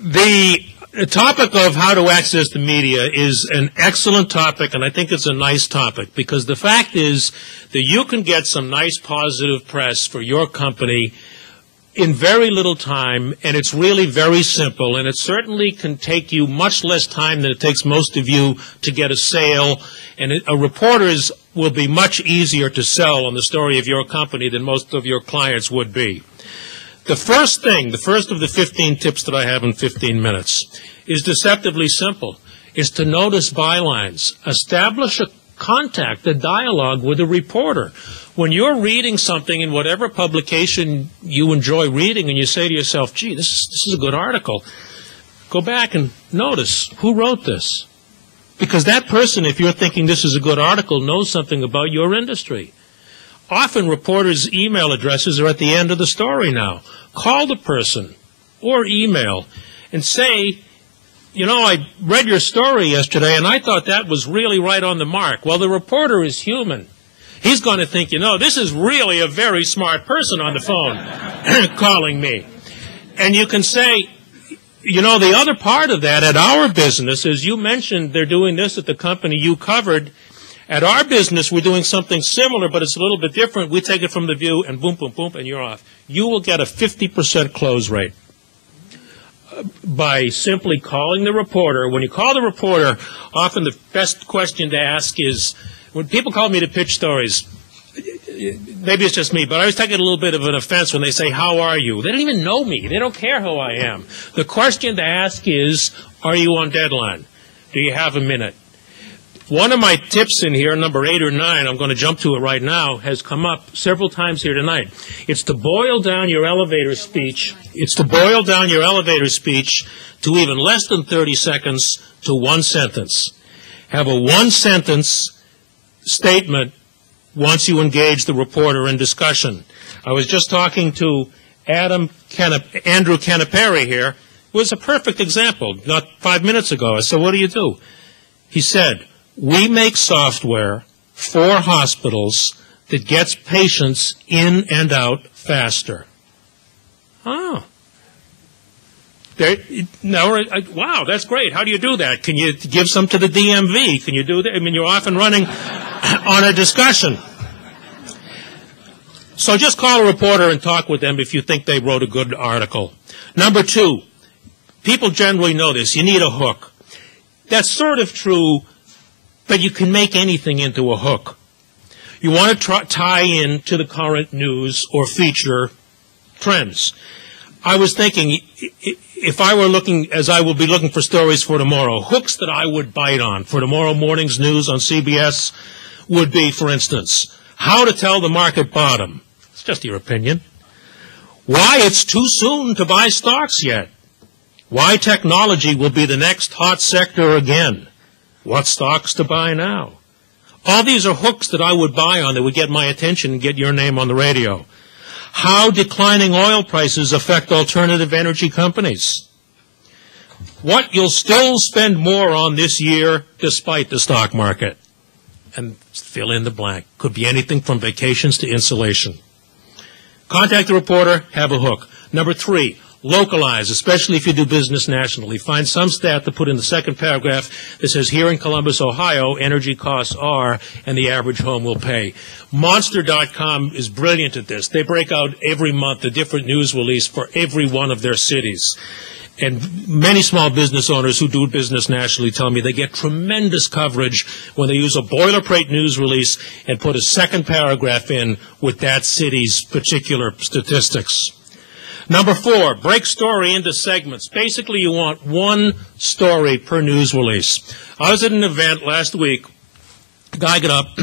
The topic of how to access the media is an excellent topic, and I think it's a nice topic, because the fact is that you can get some nice positive press for your company in very little time, and it's really very simple, and it certainly can take you much less time than it takes most of you to get a sale, and a reporter's will be much easier to sell on the story of your company than most of your clients would be. The first of the 15 tips that I have in 15 minutes is deceptively simple, is to notice bylines. Establish a contact, a dialogue with a reporter. When you're reading something in whatever publication you enjoy reading and you say to yourself, gee, this is a good article, go back and notice who wrote this. Because that person, if you're thinking this is a good article, knows something about your industry. Often reporters' email addresses are at the end of the story now. Call the person or email and say, you know, I read your story yesterday and I thought that was really right on the mark. Well, the reporter is human. He's going to think, you know, this is really a very smart person on the phone calling me. And you can say, you know, the other part of that at our business is you mentioned they're doing this at the company you covered. At our business, we're doing something similar, but it's a little bit different. We take it from the view and boom, boom, boom, and you're off. You will get a 50% close rate by simply calling the reporter. When you call the reporter, often the best question to ask is, when people call me to pitch stories, maybe it's just me, but I always take it a little bit of an offense when they say, how are you? They don't even know me. They don't care who I am. The question to ask is, are you on deadline? Do you have a minute? One of my tips in here, number 8 or 9, I'm going to jump to it right now, has come up several times here tonight. It's to boil down your elevator speech. It's to boil down your elevator speech to even less than 30 seconds to one sentence. Have a one-sentence statement once you engage the reporter in discussion. I was just talking to Andrew Canaperi here. It was a perfect example, not 5 minutes ago. I said, what do? He said, we make software for hospitals that gets patients in and out faster. Oh. Wow, that's great. How do you do that? Can you give some to the DMV? Can you do that? I mean, you're off and running on a discussion. So just call a reporter and talk with them if you think they wrote a good article. Number 2, people generally know this. You need a hook. That's sort of true, but you can make anything into a hook. You want to tie in to the current news or feature trends. I was thinking, if I were looking, as I will be looking for stories for tomorrow, hooks that I would bite on for tomorrow morning's news on CBS would be, for instance, how to tell the market bottom. It's just your opinion. Why it's too soon to buy stocks yet. Why technology will be the next hot sector again. What stocks to buy now. All these are hooks that I would buy on that would get my attention and get your name on the radio. How declining oil prices affect alternative energy companies. What you'll still spend more on this year despite the stock market. And fill in the blank. Could be anything from vacations to insulation. Contact the reporter, have a hook. Number 3, localize, especially if you do business nationally. Find some stat to put in the second paragraph that says, here in Columbus, Ohio, energy costs are, and the average home will pay. Monster.com is brilliant at this. They break out every month a different news release for every one of their cities. And many small business owners who do business nationally tell me they get tremendous coverage when they use a boilerplate news release and put a second paragraph in with that city's particular statistics. Number 4, break story into segments. Basically, you want one story per news release. I was at an event last week. A guy got up